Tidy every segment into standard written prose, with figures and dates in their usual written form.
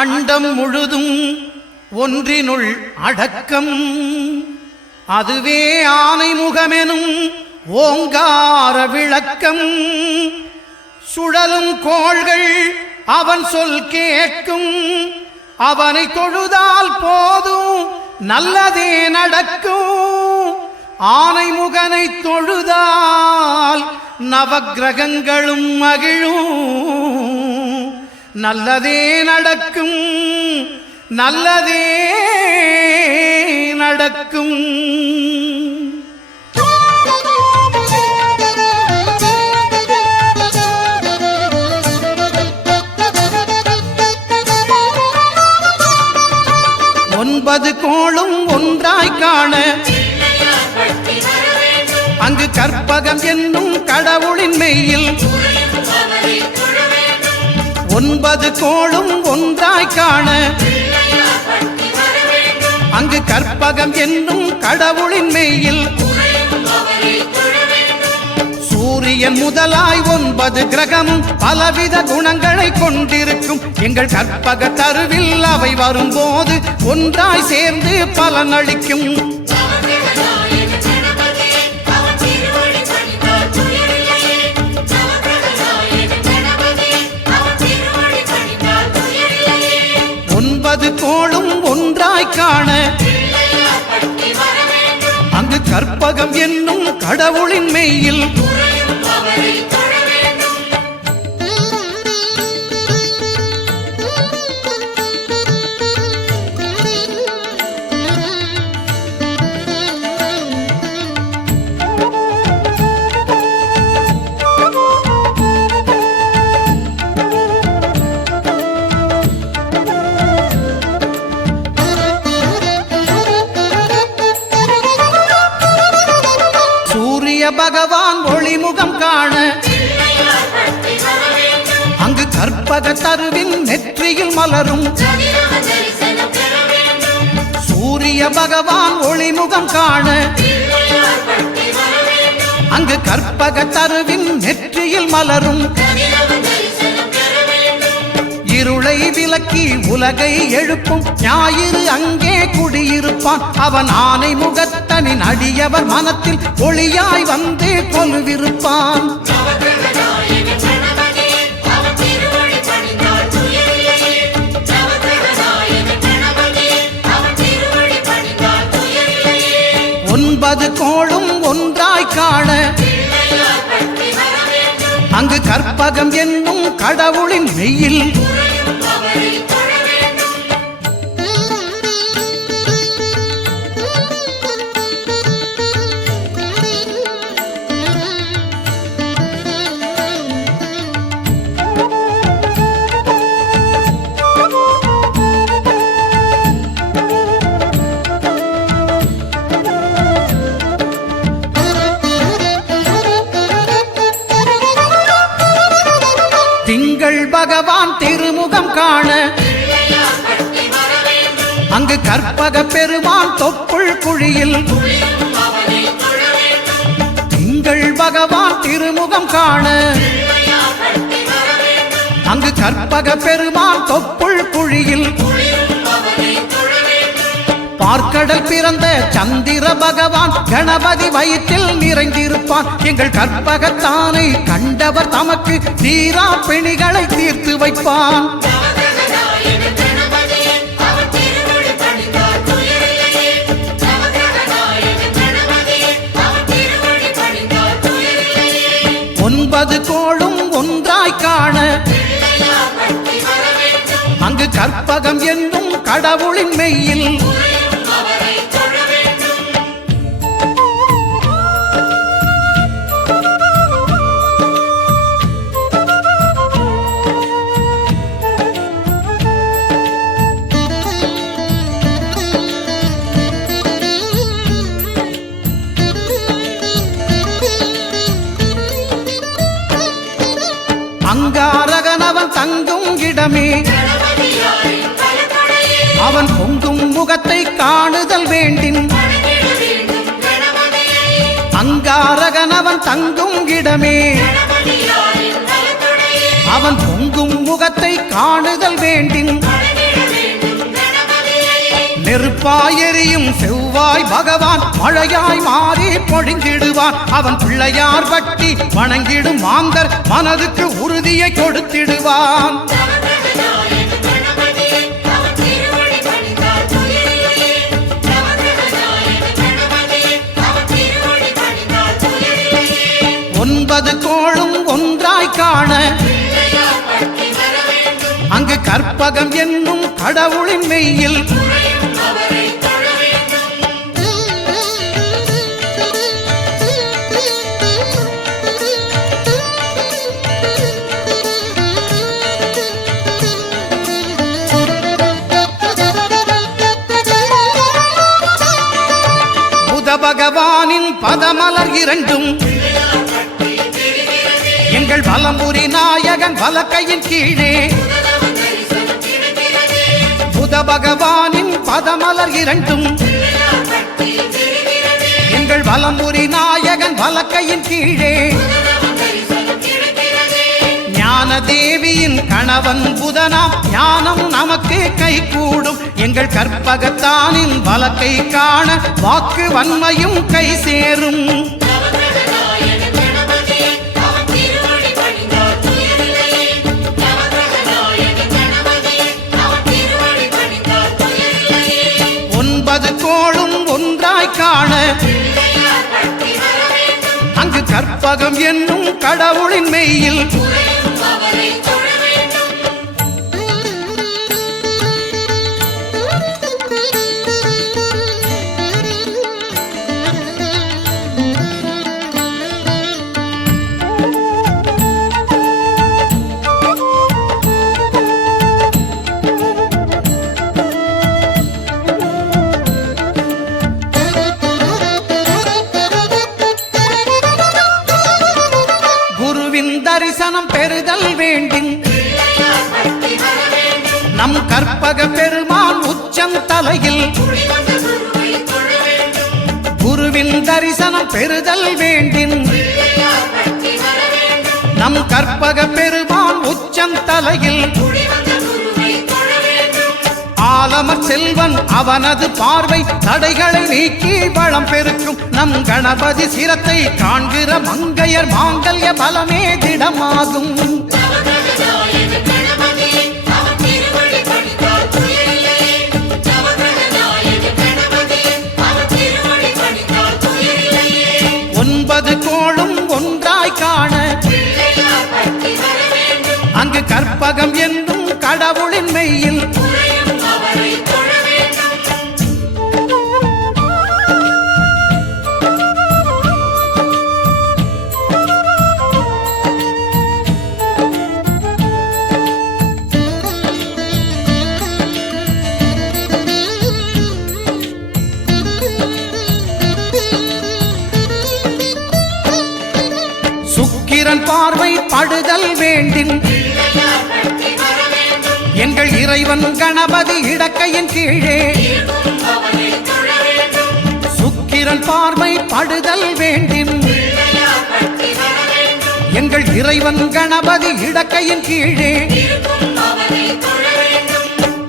அண்டம் முழுதும் ஒன்றினுள் அடக்கம். அதுவே ஆனைமுகமெனும் ஓங்கார விளக்கம். சுழலும் கோள்கள் அவன் சொல் கேட்கும். அவனை தொழுதால் போதும் நல்லதே நடக்கும். ஆனைமுகனை தொழுதால் நவக்கிரகங்களும் மகிழும். நல்லதே நடக்கும், நல்லதே நடக்கும். ஒன்பது கோளும் ஒன்றாய் காண அங்கு கற்பகம் என்னும் கடவுளின் மெய்யில். ஒன்பது கோளும் ஒன்றாய் காண அங்கு கற்பகம் என்னும் கடவுளின் மெய்யில். சூரியன் முதலாய் 9 கிரகமும் பலவித குணங்களை கொண்டிருக்கும். எங்கள் கற்பக தருவில் அவை வரும்போது ஒன்றாய் சேர்ந்து பலனளிக்கும். கோளும் ஒன்றாய் காண அங்கு கற்பகம் என்னும் கடவுளின் மெய்யில். பகவான் ஒளிமுகம் காண அங்கு கற்பக தருவின் நெற்றியில் மலரும். சூரிய பகவான் ஒளிமுகம் காண அங்கு கற்பக தருவின் நெற்றியில் மலரும். இருளை விலக்கி உலகை எழுப்பும் ஞாயிறு அங்கே குடியிருப்பான். அவன் ஆனை முகத்தனின் அடியவர் மனத்தில் ஒளியாய் வந்து கொலுவிருப்பான். ஒன்பது கோளும் ஒன்றாய் காண அங்கு கற்பகம் என்னும் கடவுளின் மெய்யில். திங்கள் பகவான் திருமுகம் காண அங்கு கற்பக பெருமான் தொப்புள் குழியில். திங்கள் பகவான் திருமுகம் காண அங்கு கற்பக பெருமான் தொப்புள் குழியில். பார்க்கடல் பிறந்த சந்திர பகவான் கணபதி வயிற்றில் நிறைந்திருப்பான். எங்கள் கற்பகத்தானை கண்டவர் தமக்கு தீரா பிணிகளை தீர்த்து வைப்பான். ஒன்பது கோளும் ஒன்றாய் காண அங்கு கற்பகம் என்னும் கடவுளின் மெய்யில். அங்காரகனவன் தங்கும் இடமே அவன் பொங்கும் முகத்தை காணுதல் வேண்டின். அங்காரகனவன் தங்கும் இடமே அவன் பொங்கும் முகத்தை காணுதல் வேண்டின். நெருப்பாய் எரியும் செவ்வாய் பகவான் மழையாய் மாறி பொழிந்திடுவான். அவன் பிள்ளையார் பட்டி வணங்கிடும் மாந்தர் மனதுக்கு உறுதியை கொடுத்திடுவான். ஒன்பது கோளும் ஒன்றாய் காண அங்கு கற்பகம் என்னும் கடவுளின் மெய்யில் புத பகவானின் பதமலர் இரண்டும் எங்கள் வலம்புரி நாயகன் வலக்கையின் கீழே புத பகவானின் பதமலர் இரண்டும் எங்கள் வலம்புரி நாயகன் வலக்கையின் கீழே ஞான தேவியின் கணவன் புதனாம் ஞானம் நமக்கு கைகூடும். எங்கள் கற்பகத்தானின் வலக்கை காண வாக்கு வன்மையும் கை சேரும். ஒன்பது கோளும் ஒன்றாய் காண அங்கு கற்பகம் என்னும் கடவுளின் மெய்யில் தரிசனம் பெறுதல் வேண்டின் நம் கற்பக பெருமான் உச்சந்தலையில் குருவின் தரிசனம் பெறுதல் வேண்டின் நம் கற்பக பெருமான் உச்சந்தலையில் ஆலமர் செல்வன் அவனது பார்வை தடைகளை நீக்கி வளம் பெருக்கும். நம் கணபதி சிரத்தை காண்கிற மங்கையர் மாங்கல்ய பலமே திடமாகும். ஒன்பது கோளும் ஒன்றாய் காண அங்கு கற்பகம் என்னும் கடவுளின் மெய்யில் சுக்கிரன் பார்வை படுதல் வேண்டின் எங்கள் இறைவன் கணபதி இடக்கையின் கீழே சுக்கிரன் பார்வை படுதல் வேண்டின் எங்கள் இறைவன் கணபதி இடக்கையின் கீழே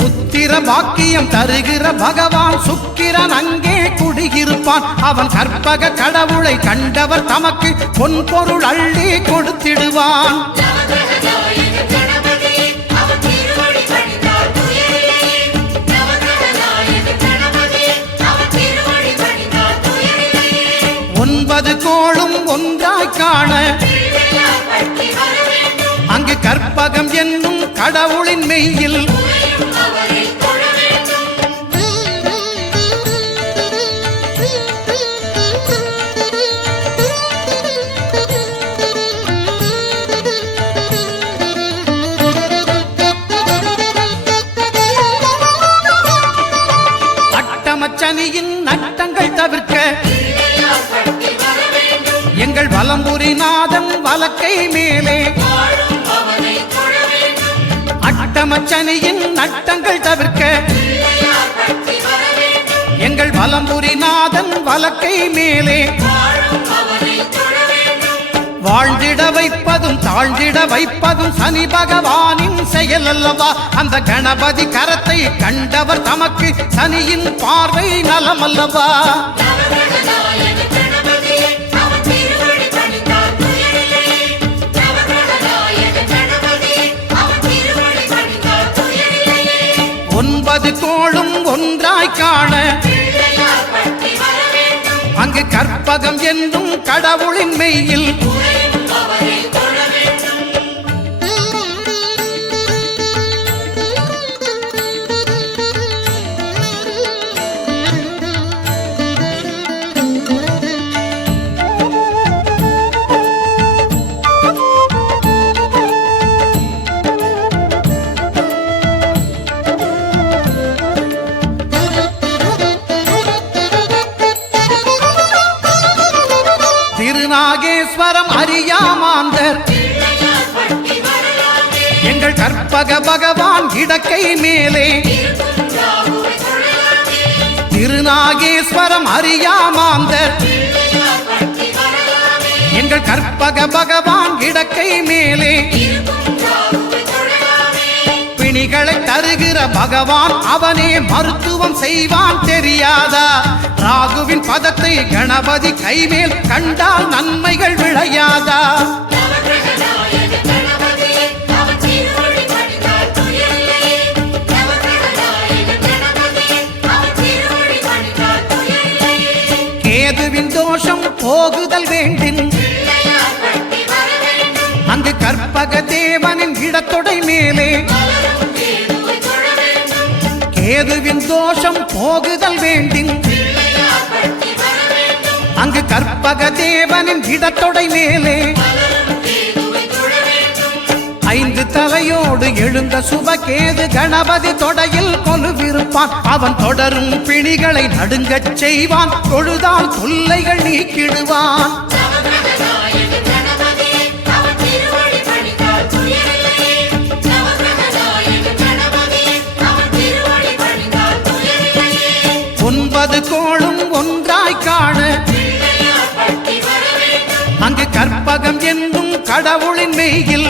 புத்திர பாக்கியம் தருகிற பகவான் சுக்கிரன் அங்கே குடியிருப்பான். அவன் கற்பக கடவுளை கண்டவர் தமக்கு பொன் பொருள் அள்ளி கொடுத்திடுவான். ஒன்பது கோளும் ஒன்றாய் காண அங்கு கற்பகம் என்னும் கடவுளின் மெய்யில் அட்டமச்சனியின் நட்டங்கள் தவிர்க்க எங்கள் வலம்புரி நாதன் வலக்கை மேலே அட்டமச்சனியின் நட்டங்கள் தவிர்க்க எங்கள் வலம்புரி நாதன் வலக்கை மேலே வாழ்ந்திட வைப்பதும் தாழ்ந்திட வைப்பதும் சனி பகவானின் செயல் அல்லவா? அந்த கணபதி கரத்தை கண்டவர் தமக்கு சனியின் பார்வை நலம் அல்லவா? ஒன்பது கோளும் ஒன்றாய் காண அங்கு கற்பகம் என்னும் கடவுளின் மெய்யில் திருநாகேஸ்வரம் அறியாமாந்தர் எங்கள் கற்பக பகவான் இடக்கை மேலே திருநாகேஸ்வரம் அறியாமாந்தர் எங்கள் கற்பக பகவான் இடக்கை மேலே பிணிகளை தருகிற பகவான் அவனே மருத்துவம் செய்வான் தெரியாதா? ராகுவின் பதத்தை கணபதி கைமேல் கண்டால் நன்மைகள் விளையாதா? கேதுவின் தோஷம் போகுதல் வேண்டின் அங்கு கற்பக தேவனின் இடத்தொடை மேலே கேதுவின் தோஷம் போகுதல் வேண்டின் அங்கு கற்பக தேவனின் இடத்தொடை மேலே ஐந்து தலையோடு எழுந்த சுபகேது கணபதி தொடையில் கொலுவிருப்பான். அவன் தொடரும் பிணிகளை நடுங்கச் செய்வான். தொழுதால் தொல்லைகள் நீக்கிடுவான். ஒன்பது கோளும் ஒன்றாய் காண அங்கு கற்பகம் என்னும் கடவுளின் மெய்யில்